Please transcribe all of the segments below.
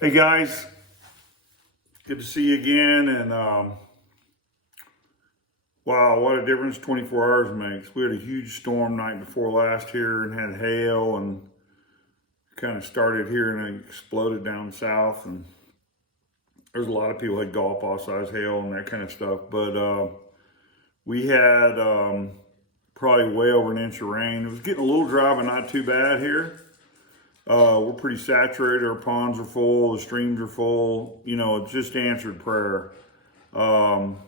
Hey guys, good to see you again. And wow, what a difference 24 hours makes. We had a huge storm night before last here and had hail and kind of started here and it exploded down south. And there's a lot of people had golf ball size hail and that kind of stuff. But we had probably way over an inch of rain. It was getting a little dry, but not too bad here. We're pretty saturated. Our ponds are full. The streams are full. You know, it's just answered prayer. Um,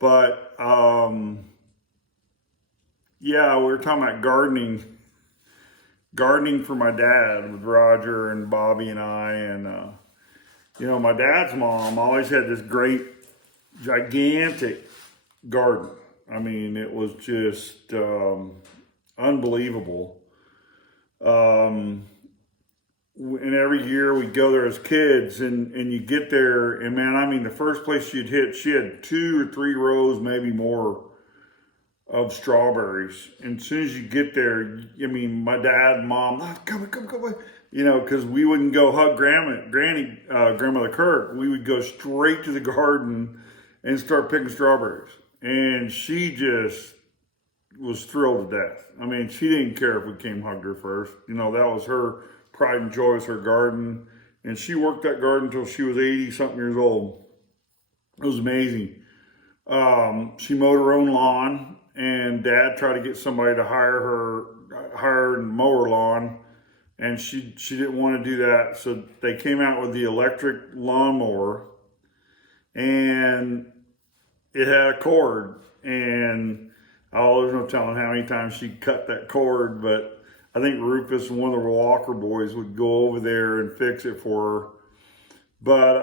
but yeah, we were talking about gardening for my dad with Roger and Bobby and I. And, my dad's mom always had this great, gigantic garden. I mean, it was just unbelievable. And every year we go there as kids and you get there and man, I mean, the first place you'd hit, she had 2 or 3 rows, maybe more of strawberries. And as soon as you get there, I mean, my dad and mom, oh, come, cause we wouldn't go hug grandmother Kirk. We would go straight to the garden and start picking strawberries. And she just was thrilled to death. I mean, she didn't care if we came hugged her first. You know, that was her pride and joy, was her garden. And she worked that garden until she was 80 something years old. It was amazing. She mowed her own lawn and dad tried to get somebody to hire and mow her lawn. And she didn't want to do that. So they came out with the electric lawnmower and it had a cord. And there's no telling how many times she cut that cord, but I think Rufus and one of the Walker boys would go over there and fix it for her. But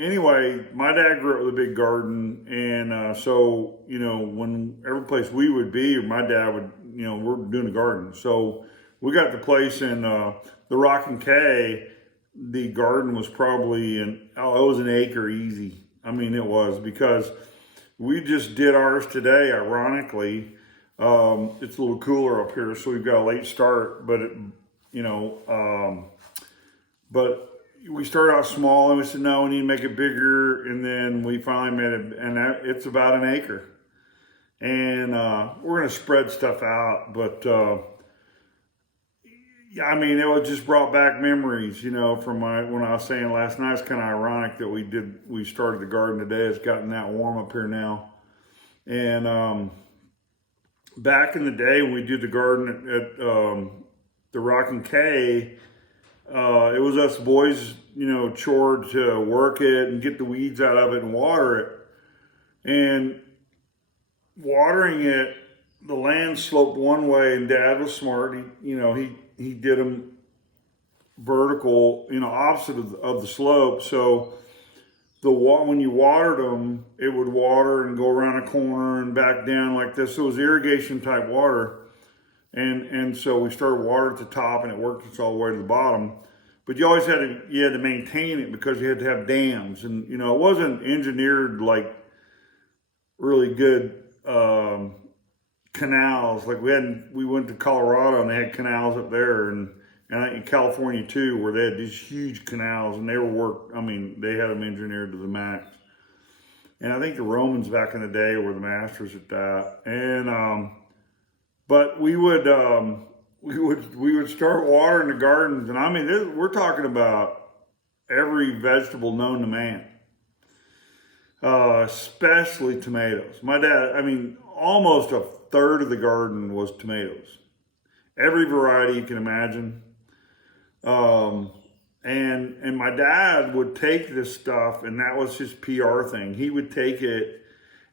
anyway, my dad grew up with a big garden, and so, when every place we would be, my dad would, we're doing a garden. So we got the place in the Rockin' K. The garden was probably it was an acre easy. I mean, it was, because we just did ours today, ironically. It's a little cooler up here, so we've got a late start, but but we started out small and we said, no, we need to make it bigger. And then we finally made it, and it's about an acre. And we're going to spread stuff out, but yeah, I mean, it was just brought back memories, when I was saying last night. It's kind of ironic that we started the garden today. It's gotten that warm up here now. And back in the day when we did the garden at the Rockin' K, it was us boys, chore to work it and get the weeds out of it and water it. And watering it, the land sloped one way, and Dad was smart. He did them vertical, opposite of the slope. So when you watered them, it would water and go around a corner and back down like this. So it was irrigation type water. And so we started water at the top, and it worked its all the way to the bottom. But you always had to maintain it because you had to have dams. And, it wasn't engineered like really good canals. Like we went to Colorado and they had canals up there, and in California too, where they had these huge canals, and they they had them engineered to the max. And I think the Romans back in the day were the masters at that. And but we would start watering the gardens, and I mean, we're talking about every vegetable known to man, especially tomatoes. My dad, I mean, almost a third of the garden was tomatoes, every variety you can imagine. And my dad would take this stuff, and that was his PR thing. He would take it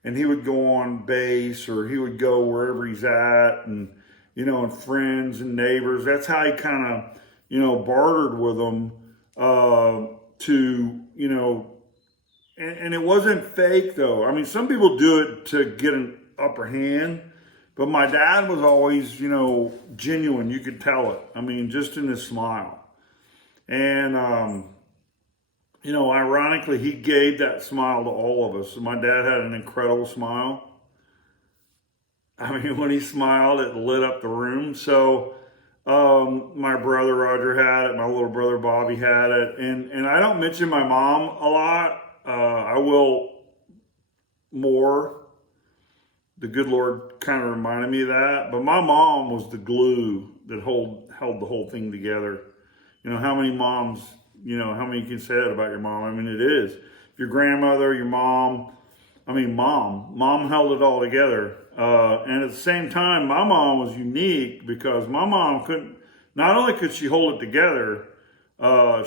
and he would go on base, or he would go wherever he's at, and, and friends and neighbors. That's how he kind of, bartered with them, and it wasn't fake though. I mean, some people do it to get an upper hand, but my dad was always, genuine. You could tell it. I mean, just in his smile. And, ironically, he gave that smile to all of us. My dad had an incredible smile. I mean, when he smiled, it lit up the room. So My brother Roger had it. My little brother Bobby had it. And I don't mention my mom a lot. I will more. The good Lord kind of reminded me of that. But my mom was the glue that held the whole thing together. You know, how many moms, how many you can say that about your mom? I mean, it is. Your grandmother, your mom, mom held it all together. And at the same time, my mom was unique because my mom not only could she hold it together,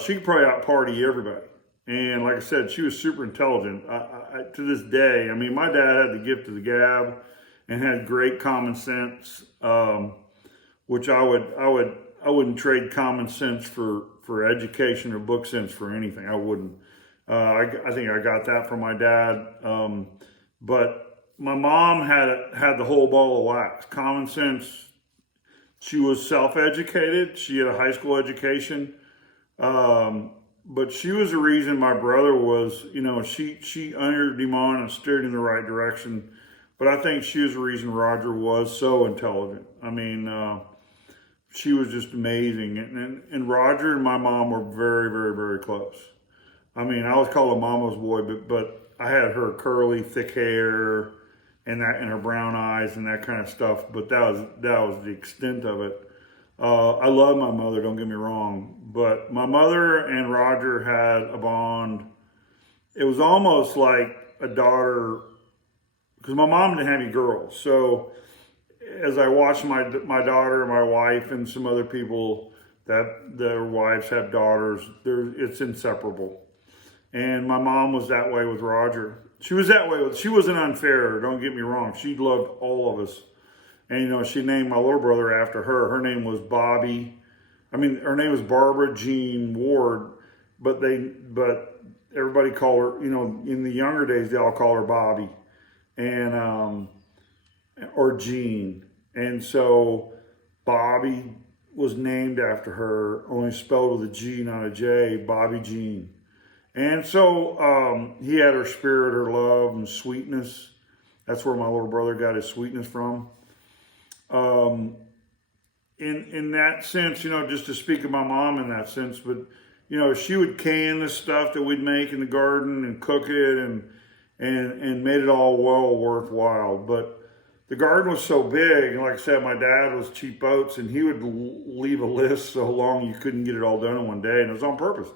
she could probably out-party everybody. And like I said, she was super intelligent. To this day, I mean, my dad had the gift of the gab and had great common sense, which I wouldn't trade common sense for education or book sense for anything. I wouldn't. I think I got that from my dad. But my mom had the whole ball of wax. Common sense. She was self-educated. She had a high school education. But she was the reason my brother was, she ushered him on and steered in the right direction. But I think she was the reason Roger was so intelligent. I mean, she was just amazing. And Roger and my mom were very, very, very close. I mean, I was called a mama's boy, but I had her curly, thick hair and her brown eyes and that kind of stuff. But that was the extent of it. I love my mother, don't get me wrong, but my mother and Roger had a bond. It was almost like a daughter, because my mom didn't have any girls. So as I watched my daughter and my wife and some other people that their wives have daughters, it's inseparable. And my mom was that way with Roger. She was that way she wasn't unfair, don't get me wrong. She loved all of us. And, she named my little brother after her. Her name was Bobby. Her name was Barbara Jean Ward, but everybody called her, in the younger days, they all call her Bobby and, or Jean. And so Bobby was named after her, only spelled with a G, not a J, Bobby Jean. And so, he had her spirit, her love and sweetness. That's where my little brother got his sweetness from. In that sense, just to speak of my mom in that sense, but, she would can the stuff that we'd make in the garden and cook it and made it all well worthwhile. But the garden was so big, and like I said, my dad was cheap oats, and he would leave a list so long you couldn't get it all done in one day, and it was on purpose.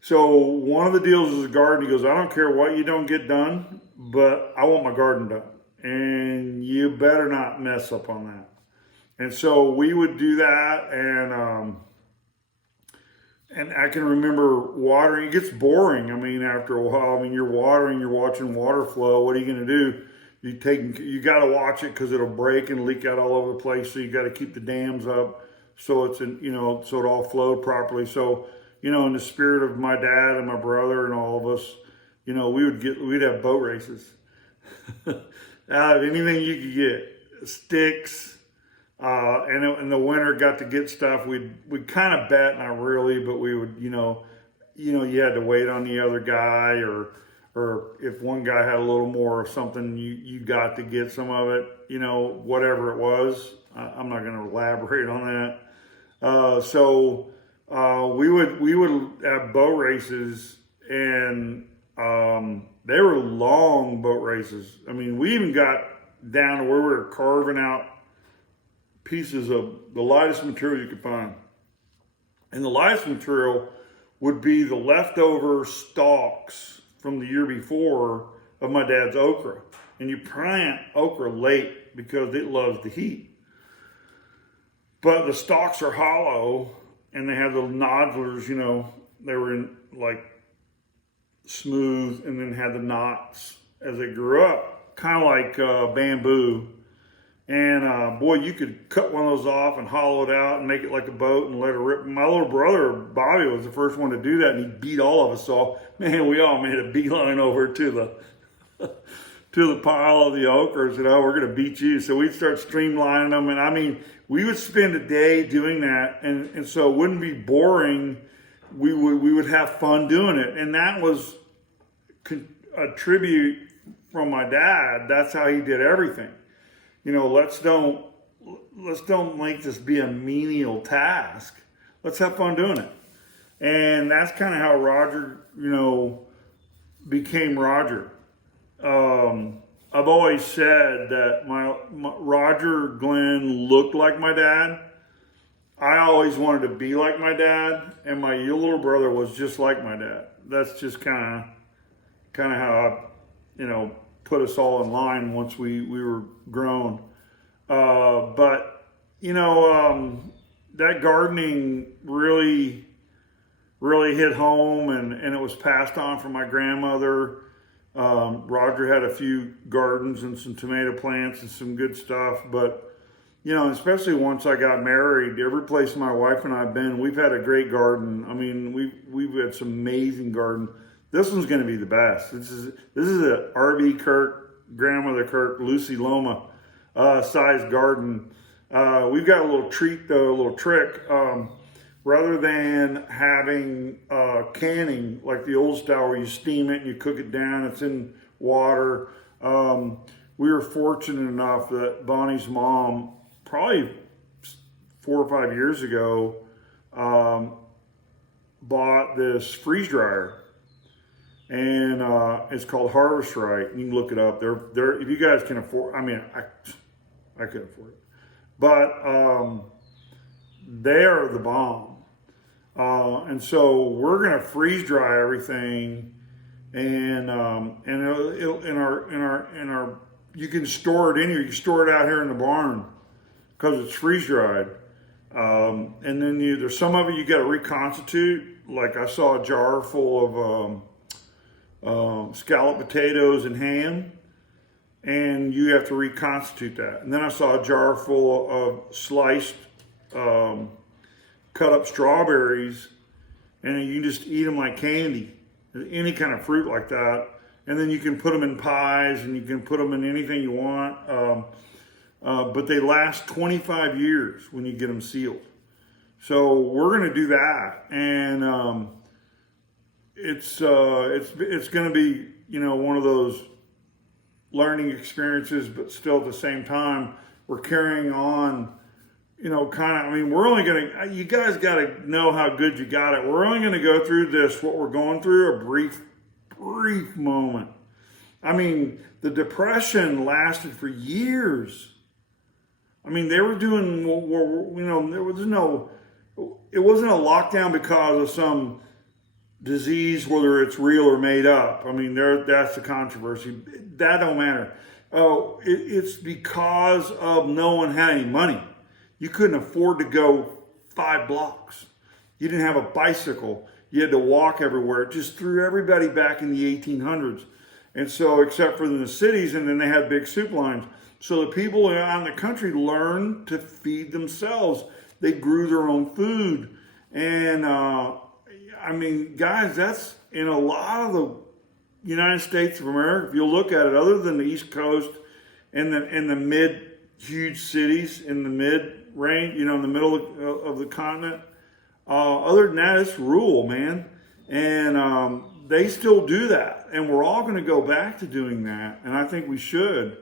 So one of the deals is the garden. He goes, I don't care what you don't get done, but I want my garden done. And you better not mess up on that. And so we would do that, and I can remember watering. It gets boring. After a while, you're watering, you're watching water flow. What are you going to do? You got to watch it because it'll break and leak out all over the place. So you got to keep the dams up so so it all flowed properly. So, in the spirit of my dad and my brother and all of us, we'd have boat races. Out of anything you could get, sticks, and in the winter got to get stuff. We'd kind of bet, not really, but we would, you had to wait on the other guy, or if one guy had a little more of something, you got to get some of it, whatever it was. I'm not going to elaborate on that. So we would have boat races, and they were long boat races. We even got down to where we were carving out pieces of the lightest material you could find. And the lightest material would be the leftover stalks from the year before of my dad's okra. And you plant okra late because it loves the heat. But the stalks are hollow and they have little nodulars, they were in like smooth and then had the knots as they grew up, kind of like bamboo. And boy, you could cut one of those off and hollow it out and make it like a boat and let it rip. My little brother, Bobby, was the first one to do that, and he beat all of us off. Man, we all made a beeline over to the pile of the okras, we're going to beat you. So we'd start streamlining them. And we would spend a day doing that. And so it wouldn't be boring. We would have fun doing it. And that was a tribute from my dad. That's how he did everything. Let's don't let's don't make this be a menial task. Let's have fun doing it. And that's kind of how Roger, became Roger. I've always said that my Roger Glenn looked like my dad. I always wanted to be like my dad, and my little brother was just like my dad. That's just kind of how I, put us all in line once we were grown. But that gardening really hit home, and it was passed on from my grandmother. Roger had a few gardens and some tomato plants and some good stuff, but especially once I got married, every place my wife and I've been, we've had a great garden. I mean, we've had some amazing garden. This one's going to be the best. This is a R.B. Kirk, Grandmother Kirk, Lucy Loma sized garden. We've got a little treat though, a little trick. Rather than having canning like the old style where you steam it and you cook it down, it's in water. We were fortunate enough that Bonnie's mom, probably 4 or 5 years ago, bought this freeze dryer, and it's called Harvest Right. You can look it up. They're if you guys can afford. I mean, I couldn't afford it, but they're the bomb. And so we're gonna freeze dry everything, and it'll in our you can store it in here. You can store it out here in the barn because it's freeze dried. And then there's some of it you got to reconstitute. Like I saw a jar full of scalloped potatoes and ham, and you have to reconstitute that. And then I saw a jar full of sliced, cut up strawberries, and you can just eat them like candy. Any kind of fruit like that. And then you can put them in pies, and you can put them in anything you want. But they last 25 years when you get them sealed. So we're going to do that, and it's going to be one of those learning experiences, but still at the same time we're carrying on. We're only going to, you guys got to know how good you got it. We're only going to go through this, what we're going through, a brief moment. I mean, the Depression lasted for years. I mean, they were doing, it wasn't a lockdown because of some disease, whether it's real or made up. I mean, that's the controversy. That don't matter. It's because of no one had any money. You couldn't afford to go 5 blocks. You didn't have a bicycle. You had to walk everywhere. It just threw everybody back in the 1800s. And so, except for in the cities, and then they had big soup lines. So the people out in the country learned to feed themselves. They grew their own food. And, guys, that's in a lot of the United States of America. If you look at it, other than the East Coast and the mid huge cities in the mid-range, in the middle of the continent, other than that, it's rural, man. And they still do that. And we're all going to go back to doing that. And I think we should.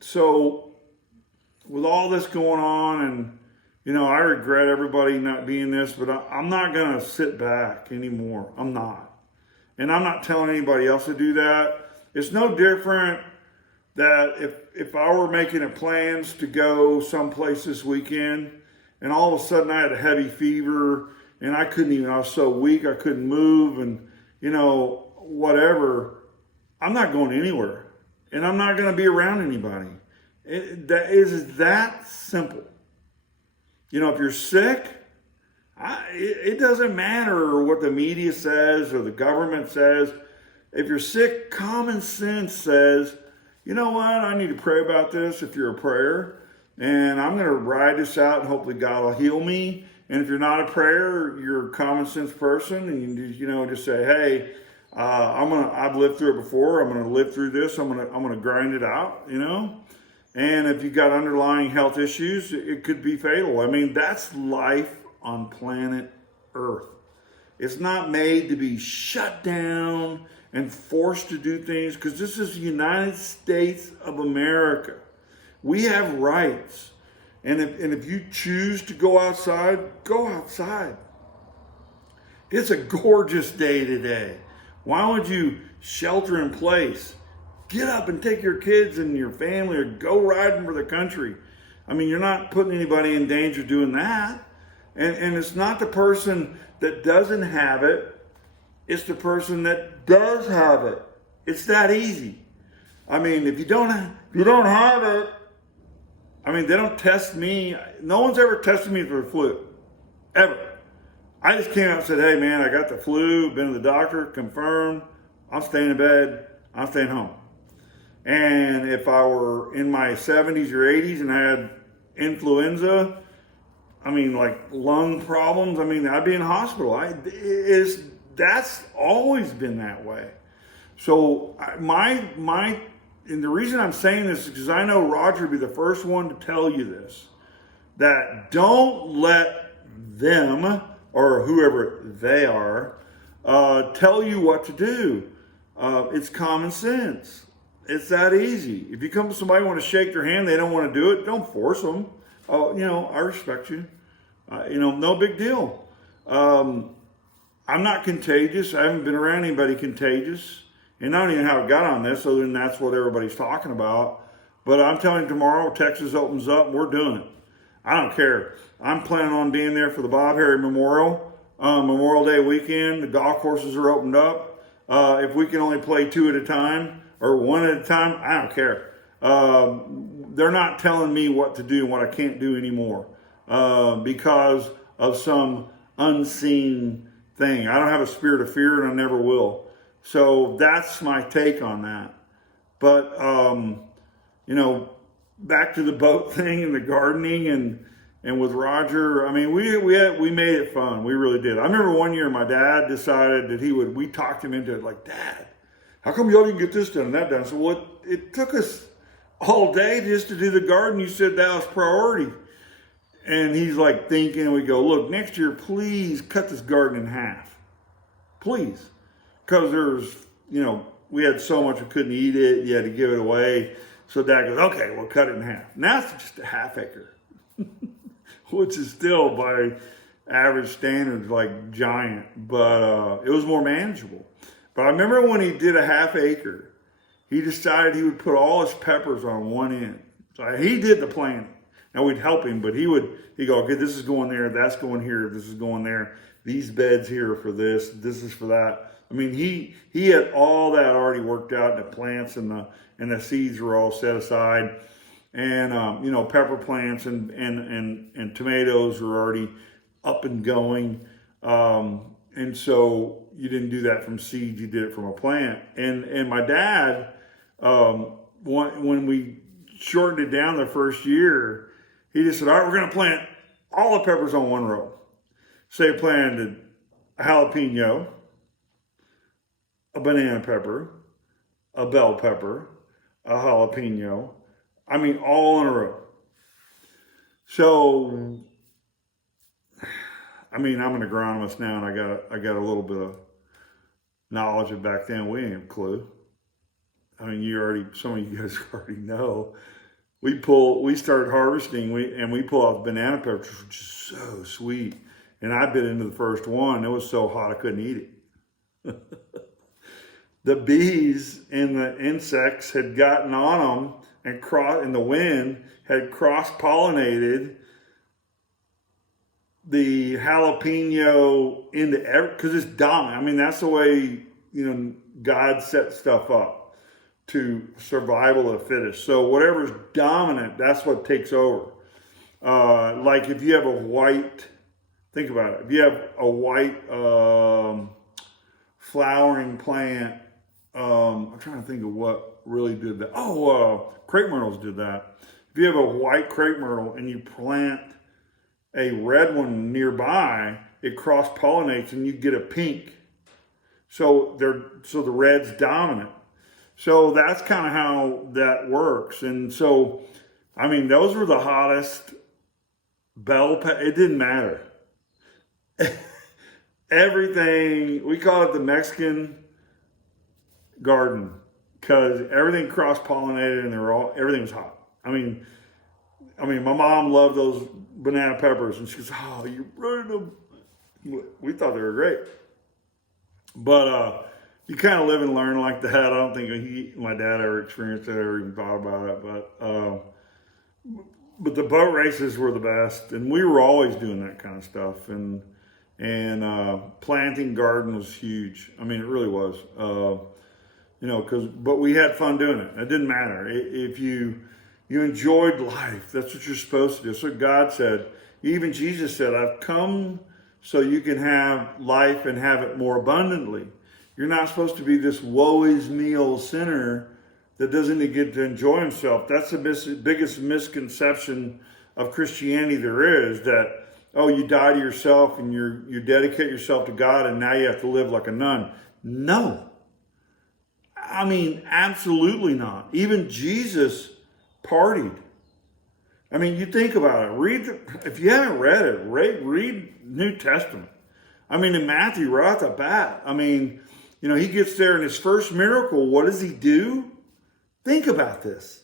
So with all this going on, and, I regret everybody not being this, but I'm not going to sit back anymore. I'm not. And I'm not telling anybody else to do that. It's no different that if I were making plans to go someplace this weekend, and all of a sudden I had a heavy fever, and I was so weak, I couldn't move, and, whatever, I'm not going anywhere. And I'm not going to be around anybody. That is that simple. If you're sick, it doesn't matter what the media says or the government says. If you're sick, common sense says, you know what, I need to pray about this if you're a prayer. And I'm going to ride this out, and hopefully God will heal me. And if you're not a prayer, you're a common sense person, and you just say, hey, I've lived through it before. I'm going to live through this. I'm going to grind it out, And if you've got underlying health issues, it could be fatal. I mean, that's life on planet Earth. It's not made to be shut down and forced to do things, because this is the United States of America. We have rights. And if you choose to go outside, go outside. It's a gorgeous day today. Why would you shelter in place? Get up and take your kids and your family or go riding for the country. I mean, you're not putting anybody in danger doing that. And it's not the person that doesn't have it. It's the person that does have it. It's that easy. I mean, if you don't have it, I mean, they don't test me. No one's ever tested me for the flu, ever. I just came out and said, hey man, I got the flu, been to the doctor, confirmed, I'm staying in bed, I'm staying home. And if I were in my 70s or 80s and had influenza, I mean, like lung problems, I mean, I'd be in hospital. That's always been that way. So and the reason I'm saying this is because I know Roger would be the first one to tell you this, that don't let them or whoever they are tell you what to do. It's common sense. It's that easy. If you come to somebody and want to shake their hand, they don't want to do it, don't force them. I respect you. No big deal. I'm not contagious. I haven't been around anybody contagious. And I don't even know how it got on this, other than that's what everybody's talking about. But I'm telling you, tomorrow, Texas opens up, and we're doing it. I don't care. I'm planning on being there for the Bob Harry Memorial, Memorial Day weekend. The golf courses are opened up. If we can only play 2 at a time or 1 at a time, I don't care. They're not telling me what to do and what I can't do anymore because of some unseen thing. I don't have a spirit of fear, and I never will. So that's my take on that. But, back to the boat thing and the gardening and with Roger, I mean, we made it fun. We really did. I remember one year my dad decided that we talked him into it, like, Dad, how come y'all didn't get this done and that done? So it took us all day just to do the garden. You said that was priority. And he's like thinking, we go, look, next year, please cut this garden in half. Please. Because we had so much we couldn't eat it. You had to give it away. So Dad goes, okay, we'll cut it in half. Now it's just a half acre, which is still by average standards like giant, but it was more manageable. But I remember when he did a half acre, he decided he would put all his peppers on one end. So he did the planting. Now we'd help him, but he'd go, okay, this is going there, that's going here, this is going there. These beds here are for this is for that. I mean, he had all that already worked out. The plants and the seeds were all set aside, and pepper plants and tomatoes were already up and going. And so you didn't do that from seeds; you did it from a plant. And my dad, when we shortened it down the first year, he just said, all right, we're going to plant all the peppers on one row. Say planted a jalapeno, a banana pepper, a bell pepper, a jalapeno. I mean, all in a row. So, I mean, I'm an agronomist now, and I got a little bit of knowledge of back then. We didn't have a clue. I mean, some of you guys already know. We started harvesting, we pull out banana peppers, which is so sweet. And I bit into the first one. It was so hot I couldn't eat it. The bees and the insects had gotten on them and the wind had cross-pollinated the jalapeno because it's dominant. I mean, that's the way, God set stuff up to survival of the fittest. So whatever's dominant, that's what takes over. Like if you have think about it. If you have a white flowering plant, I'm trying to think of what really did that. Crepe myrtles did that. If you have a white crepe myrtle and you plant a red one nearby, it cross-pollinates and you get a pink. So the red's dominant. So that's kind of how that works. And so, I mean, those were the hottest it didn't matter. Everything, we call it the Mexican garden because everything cross-pollinated and everything was hot. I mean, I mean, my mom loved those banana peppers, and she goes, "Oh, you ruined them." We thought they were great, but you kind of live and learn like that. I don't think my dad ever experienced it or even thought about it, but the boat races were the best, and we were always doing that kind of stuff, and planting garden was huge. I mean, it really was. But we had fun doing it. It didn't matter if you enjoyed life. That's what you're supposed to do. That's what God said. Even Jesus said, "I've come so you can have life and have it more abundantly." You're not supposed to be this woe is me old sinner that doesn't get to enjoy himself. That's the biggest misconception of Christianity there is, that, oh, you die to yourself and you dedicate yourself to God and now you have to live like a nun. No. I mean, absolutely not. Even Jesus partied. I mean, you think about it. If you haven't read it, read New Testament. I mean, in Matthew, right off the bat, I mean, he gets there in his first miracle. What does he do? Think about this.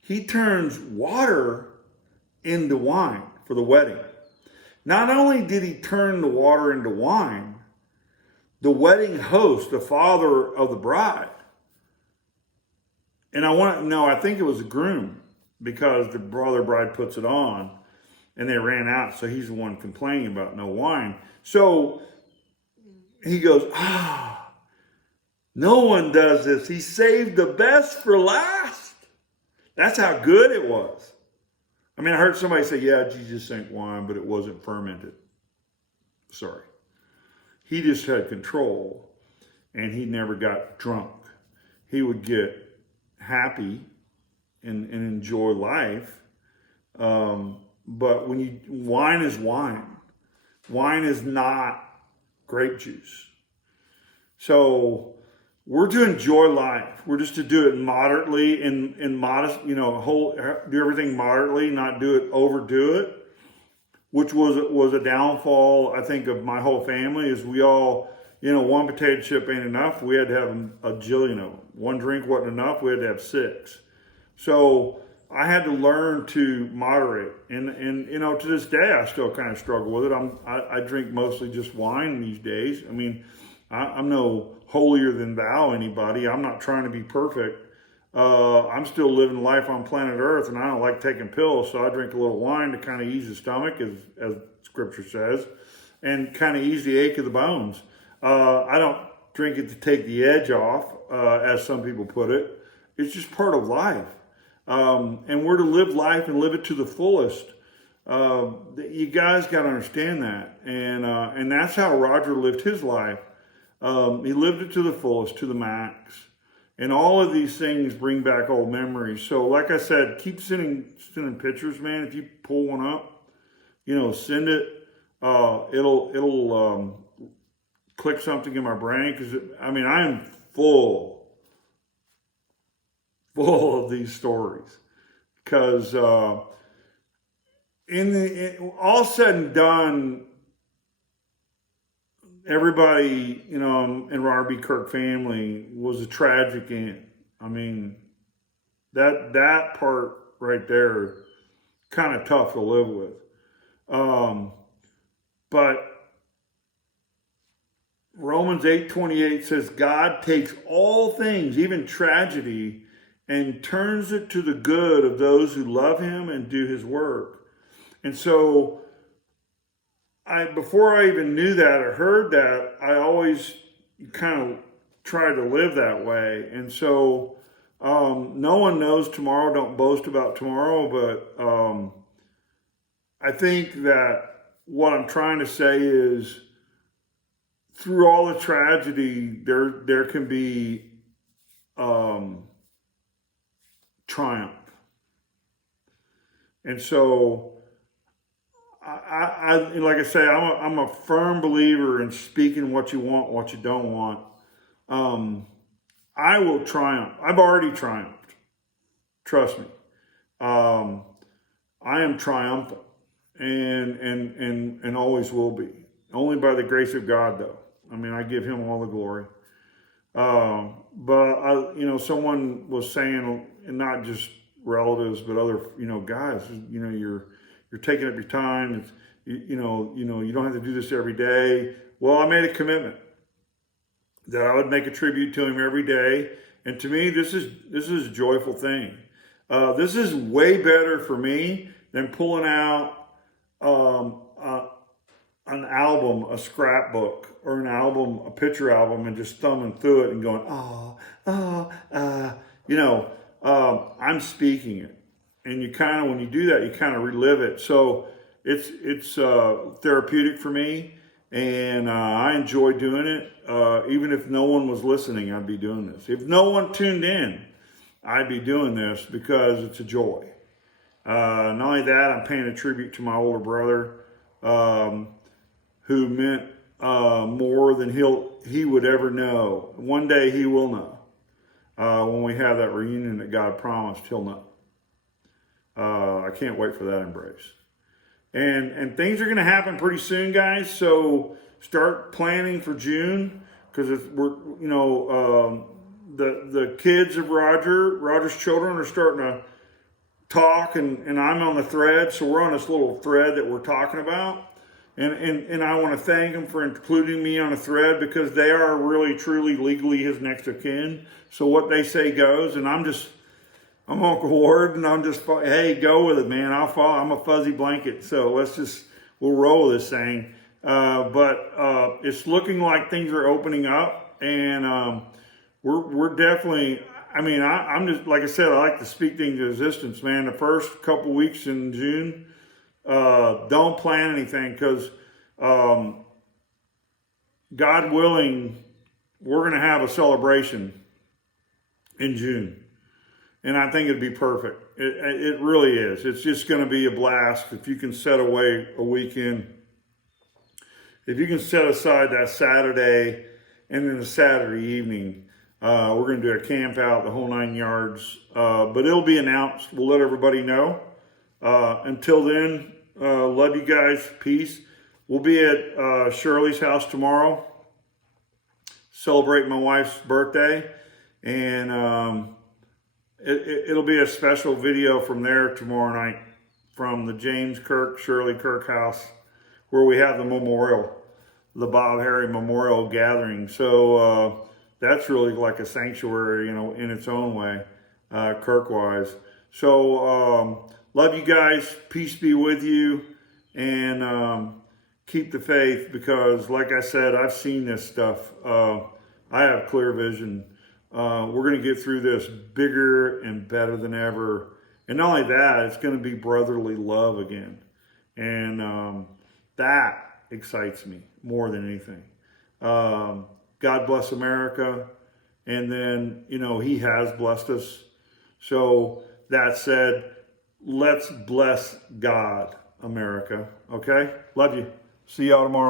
He turns water into wine for the wedding. Not only did he turn the water into wine, the wedding host, the father of the bride, and I think it was the groom, because the brother bride puts it on and they ran out, so he's the one complaining about no wine. So he goes, no one does this. He saved the best for last. That's how good it was. I mean, I heard somebody say, yeah, Jesus drank wine, but it wasn't fermented. Sorry. He just had control, and he never got drunk. He would get happy and enjoy life. But wine is wine. Wine is not grape juice. So we're to enjoy life. We're just to do it moderately and modest, do everything moderately, not overdo it, which was a downfall, I think, of my whole family. Is we all, one potato chip ain't enough. We had to have a jillion of them. One drink wasn't enough. We had to have 6. So I had to learn to moderate, and to this day I still kind of struggle with it. I drink mostly just wine these days. I mean, I'm no holier than thou anybody. I'm not trying to be perfect. I'm still living life on planet Earth, and I don't like taking pills, so I drink a little wine to kind of ease the stomach, as Scripture says, and kind of ease the ache of the bones. I don't drink it to take the edge off, as some people put it. It's just part of life. And we're to live life and live it to the fullest. You guys got to understand that. And that's how Roger lived his life. He lived it to the fullest, to the max. And all of these things bring back old memories. So like I said, keep sending pictures, man. If you pull one up, send it. It'll click something in my brain, because I am full of these stories, because all said and done, everybody in Robert B. Kirk family was a tragic end. I mean, that part right there, kind of tough to live with. But Romans 8:28 says, God takes all things, even tragedy, and turns it to the good of those who love him and do his work. And so before I even knew that or heard that, I always kind of tried to live that way. And so no one knows tomorrow. Don't boast about tomorrow. But I think that what I'm trying to say is, through all the tragedy, there can be triumph. And so I like I say, I'm a firm believer in speaking what you want, what you don't want. I will triumph. I've already triumphed. Trust me. I am triumphant, and always will be. Only by the grace of God, though. I give him all the glory. But someone was saying, and not just relatives, but other, guys, you're taking up your time. It's, you don't have to do this every day. Well, I made a commitment that I would make a tribute to him every day. And to me, this is a joyful thing. This is way better for me than pulling out an album, a scrapbook, or an album, a picture album, and just thumbing through it and going, I'm speaking it. And you kind of, when you do that, you kind of relive it. So it's therapeutic for me, and I enjoy doing it. Even if no one was listening, I'd be doing this. If no one tuned in, I'd be doing this because it's a joy. Not only that, I'm paying a tribute to my older brother, who meant more than he would ever know. One day he will know. When we have that reunion that God promised, he'll know. I can't wait for that embrace. And things are going to happen pretty soon, guys. So start planning for June, because the kids of Roger's children are starting to talk, and I'm on the thread. So we're on this little thread that we're talking about. And I want to thank them for including me on a thread, because they are really, truly, legally his next of kin. So what they say goes, and I'm Uncle Ward, and I'm just, hey, go with it, man. I'll follow. I'm a fuzzy blanket. So we'll roll with this thing. But it's looking like things are opening up, and we're definitely, I'm just, like I said, I like to speak things into existence, man. The first couple weeks in June, don't plan anything, because God willing, we're going to have a celebration in June. And I think it'd be perfect. It really is. It's just going to be a blast if you can set away a weekend. If you can set aside that Saturday and then a Saturday evening, we're going to do a camp out, the whole 9 yards. But it'll be announced. We'll let everybody know. Until then, love you guys. Peace. We'll be at Shirley's house tomorrow, celebrate my wife's birthday, and it'll be a special video from there tomorrow night, from the James Kirk, Shirley Kirk house, where we have the memorial, the Bob Harry Memorial Gathering. So that's really like a sanctuary, in its own way, Kirk-wise. So love you guys. Peace be with you, and keep the faith, because like I said, I've seen this stuff. I have clear vision. We're going to get through this bigger and better than ever. And not only that, it's going to be brotherly love again. And that excites me more than anything. God bless America. And then, he has blessed us. So that said, let's bless God, America. Okay? Love you. See y'all tomorrow.